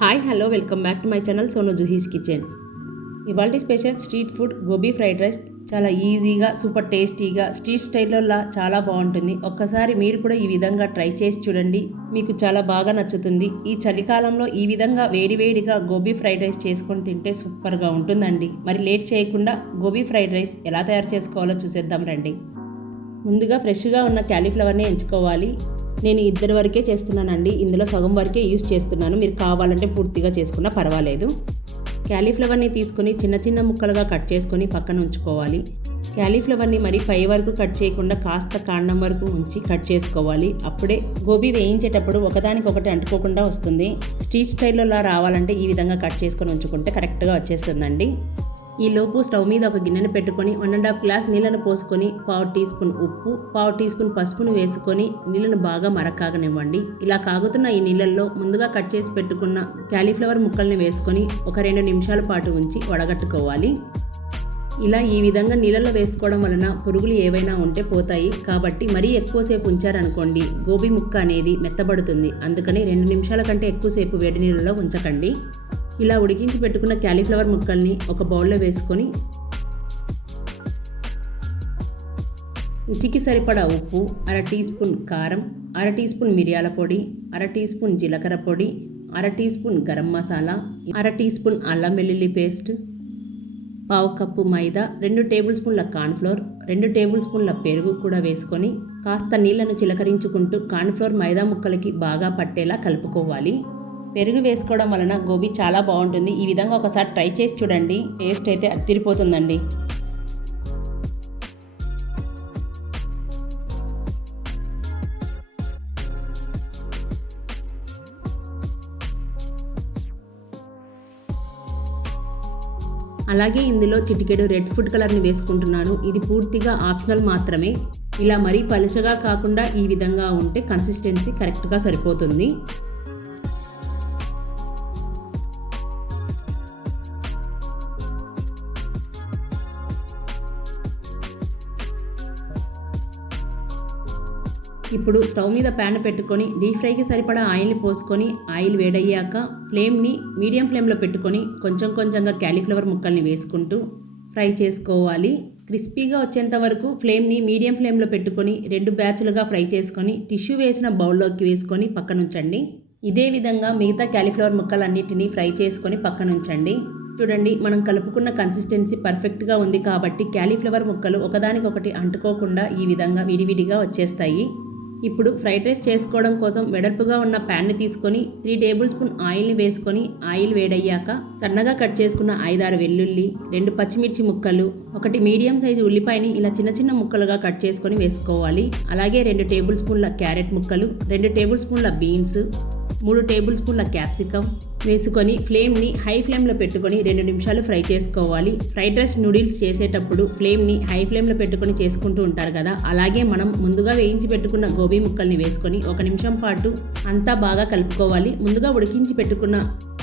Hi hello welcome back to my channel Sonu Juhi's kitchen. ఇవాల్టి special street food gobi fried rice. చాలా ఈజీగా super టేస్టీగా street స్టైల్లో చాలా బాగుంటుంది. ఒక్కసారి మీరు కూడా ఈ విధంగా ట్రై చేసి చూడండి, మీకు చాలా బాగా నచ్చుతుంది. ఈ చలికాలంలో ఈ విధంగా వేడివేడిగా గోబీ ఫ్రైడ్ రైస్ చేసుకొని తింటే సూపర్గా ఉంటుందండి. మరి లేట్ చేయకుండా గోబీ ఫ్రైడ్ రైస్ ఎలా తయారు చేసుకోవాలో చూసేద్దాం రండి. ముందుగా ఫ్రెష్గా ఉన్న క్యాలీఫ్లవర్ని ఎంచుకోవాలి. నేను 2 వరకే చేస్తున్నానండి. ఇందులో సగం వరకే యూస్ చేస్తున్నాను. మీరు కావాలంటే పూర్తిగా చేసుకున్నా పర్వాలేదు. క్యాలీఫ్లవర్ని తీసుకొని చిన్న చిన్న ముక్కలుగా కట్ చేసుకొని పక్కన ఉంచుకోవాలి. క్యాలీఫ్లవర్ని మరి పై వరకు కట్ చేయకుండా కాస్త కాండం వరకు ఉంచి కట్ చేసుకోవాలి. అప్పుడే గోబీ వేయించేటప్పుడు ఒకదానికొకటి అంటుకోకుండా వస్తుంది. స్ట్రీట్ స్టైల్లో రావాలంటే ఈ విధంగా కట్ చేసుకొని ఉంచుకుంటే కరెక్ట్గా వచ్చేస్తుందండి. ఈ లోపు స్టవ్ మీద ఒక గిన్నెను పెట్టుకొని 1.5 గ్లాస్ నీళ్ళను పోసుకొని 1/2 టీ స్పూన్ ఉప్పు, 1/2 టీ స్పూన్ పసుపును వేసుకొని నీళ్ళను బాగా మరకాగనివ్వండి. ఇలా కాగుతున్న ఈ నీళ్ళల్లో ముందుగా కట్ చేసి పెట్టుకున్న క్యాలీఫ్లవర్ ముక్కల్ని వేసుకొని ఒక 2 నిమిషాల పాటు ఉంచి వడగట్టుకోవాలి. ఇలా ఈ విధంగా నీళ్ళలో వేసుకోవడం వలన పురుగులు ఏవైనా ఉంటే పోతాయి. కాబట్టి మరీ ఎక్కువసేపు ఉంచారనుకోండి గోబీ ముక్క అనేది మెత్తబడుతుంది. అందుకని 2 నిమిషాల కంటే ఎక్కువసేపు వేడి నీళ్ళలో ఉంచకండి. ఇలా ఉడికించి పెట్టుకున్న క్యాలీఫ్లవర్ ముక్కల్ని ఒక బౌల్లో వేసుకొని రుచికి సరిపడా ఉప్పు, 1/2 టీ స్పూన్ కారం, 1/2 టీ స్పూన్ మిరియాల పొడి, 1/2 టీ స్పూన్ జీలకర్ర పొడి, 1/2 teaspoon garam masala, 1/2 teaspoon అల్లం వెల్లుల్లి పేస్ట్, 1/2 కప్పు మైదా, 2 టేబుల్ స్పూన్ల కార్న్ఫ్లోర్, 2 టేబుల్ స్పూన్ల పెరుగు కూడా వేసుకొని కాస్త నీళ్లను చిలకరించుకుంటూ కార్న్ఫ్లోర్ మైదా ముక్కలకి బాగా పట్టేలా కలుపుకోవాలి. పెరుగు వేసుకోవడం వలన గోబీ చాలా బాగుంటుంది. ఈ విధంగా ఒకసారి ట్రై చేసి చూడండి, టేస్ట్ అయితే అదిరిపోతుందండి. అలాగే ఇందులో చిటికెడు రెడ్ ఫుడ్ కలర్ని వేసుకుంటున్నాను. ఇది పూర్తిగా ఆప్షనల్ మాత్రమే. ఇలా మరీ పలుచగా కాకుండా ఈ విధంగా ఉంటే కన్సిస్టెన్సీ కరెక్ట్గా సరిపోతుంది. ఇప్పుడు స్టవ్ మీద ప్యాన్ పెట్టుకొని డీప్ ఫ్రైకి సరిపడా ఆయిల్ని పోసుకొని ఆయిల్ వేడయ్యాక ఫ్లేమ్ని మీడియం ఫ్లేమ్లో పెట్టుకొని కొంచెం కొంచెంగా క్యాలీఫ్లవర్ ముక్కల్ని వేసుకుంటూ ఫ్రై చేసుకోవాలి. క్రిస్పీగా వచ్చేంత వరకు ఫ్లేమ్ని మీడియం ఫ్లేమ్లో పెట్టుకొని 2 బ్యాచ్లుగా ఫ్రై చేసుకొని టిష్యూ వేసిన బౌల్లోకి వేసుకొని పక్కనుంచండి. ఇదే విధంగా మిగతా క్యాలీఫ్లవర్ ముక్కలన్నిటినీ ఫ్రై చేసుకొని పక్కనుంచండి. చూడండి, మనం కలుపుకున్న కన్సిస్టెన్సీ పర్ఫెక్ట్గా ఉంది కాబట్టి క్యాలీఫ్లవర్ ముక్కలు ఒకదానికొకటి అంటుకోకుండా ఈ విధంగా విడివిడిగా వచ్చేస్తాయి. ఇప్పుడు ఫ్రైడ్ రైస్ చేసుకోవడం కోసం వెడల్పుగా ఉన్న ప్యాన్ని తీసుకొని 3 టేబుల్ స్పూన్ ఆయిల్ని వేసుకొని ఆయిల్ వేడయ్యాక సన్నగా కట్ చేసుకున్న 5-6 వెల్లుల్లి, 2 పచ్చిమిర్చి ముక్కలు, 1 మీడియం సైజు ఉల్లిపాయని ఇలా చిన్న చిన్న ముక్కలుగా కట్ చేసుకొని వేసుకోవాలి. అలాగే 2 టేబుల్ స్పూన్ల క్యారెట్ ముక్కలు, 2 టేబుల్ స్పూన్ల బీన్స్, 3 టేబుల్ స్పూన్ల క్యాప్సికమ్ వేసుకొని ఫ్లేమ్ని హై ఫ్లేమ్లో పెట్టుకొని 2 నిమిషాలు ఫ్రై చేసుకోవాలి. ఫ్రైడ్ రైస్ నూడిల్స్ చేసేటప్పుడు ఫ్లేమ్ని హై ఫ్లేమ్లో పెట్టుకొని చేసుకుంటూ ఉంటారు కదా, అలాగే మనం ముందుగా వేయించి పెట్టుకున్న గోబీ ముక్కల్ని వేసుకొని 1 నిమిషం పాటు అంతా బాగా కలుపుకోవాలి. ముందుగా ఉడికించి పెట్టుకున్న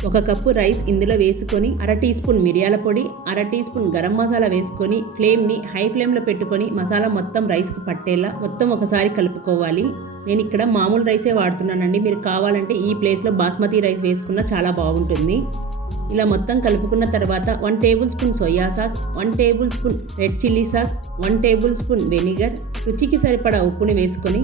1 కప్పు రైస్ ఇందులో వేసుకొని 1/2 టీ స్పూన్ మిరియాల పొడి, 1/2 టీ స్పూన్ గరం మసాలా వేసుకొని ఫ్లేమ్ని హై ఫ్లేమ్లో పెట్టుకొని మసాలా మొత్తం రైస్కి పట్టేలా మొత్తం ఒకసారి కలుపుకోవాలి. నేను ఇక్కడ మామూలు రైసే వాడుతున్నానండి. మీరు కావాలంటే ఈ ప్లేస్లో బాస్మతి రైస్ వేసుకున్నా చాలా బాగుంటుంది. ఇలా మొత్తం కలుపుకున్న తర్వాత 1 table spoon soya sauce, 1 table spoon red chilli sauce, 1 table spoon vinegar, రుచికి సరిపడా ఉప్పుని వేసుకొని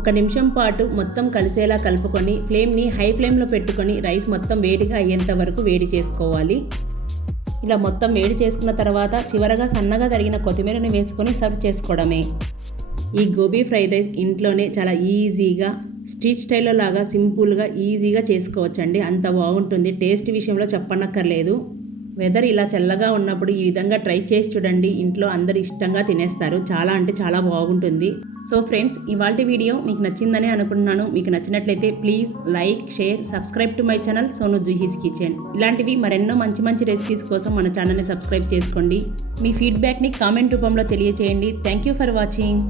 1 నిమిషం పాటు మొత్తం కలిసేలా కలుపుకొని ఫ్లేమ్ని హై ఫ్లేమ్లో పెట్టుకొని రైస్ మొత్తం వేడిగా అయ్యేంత వరకు వేడి చేసుకోవాలి. ఇలా మొత్తం వేడి చేసుకున్న తర్వాత చివరగా సన్నగా తరిగిన కొత్తిమీరని వేసుకొని సర్వ్ చేసుకోవడమే. ఈ గోబీ ఫ్రైడ్ రైస్ ఇంట్లోనే చాలా ఈజీగా స్ట్రీట్ స్టైల్లో లాగా సింపుల్గా ఈజీగా చేసుకోవచ్చండి. అంత బాగుంటుంది. టేస్ట్ విషయంలో చెప్పనక్కర్లేదు. వెదర్ ఇలా చల్లగా ఉన్నప్పుడు ఈ విధంగా ట్రై చేసి చూడండి. ఇంట్లో అందరు ఇష్టంగా తినేస్తారు. చాలా అంటే చాలా బాగుంటుంది. సో ఫ్రెండ్స్, ఇవాల్టి వీడియో మీకు నచ్చిందని అనుకుంటున్నాను. మీకు నచ్చినట్లయితే please like, share, subscribe to my channel Sonu Juhi's kitchen. ఇలాంటివి మరెన్నో మంచి మంచి రెసిపీస్ కోసం మన ఛానల్ని సబ్స్క్రైబ్ చేసుకోండి. మీ ఫీడ్బ్యాక్ని కామెంట్ రూపంలో తెలియచేయండి. Thank you for watching.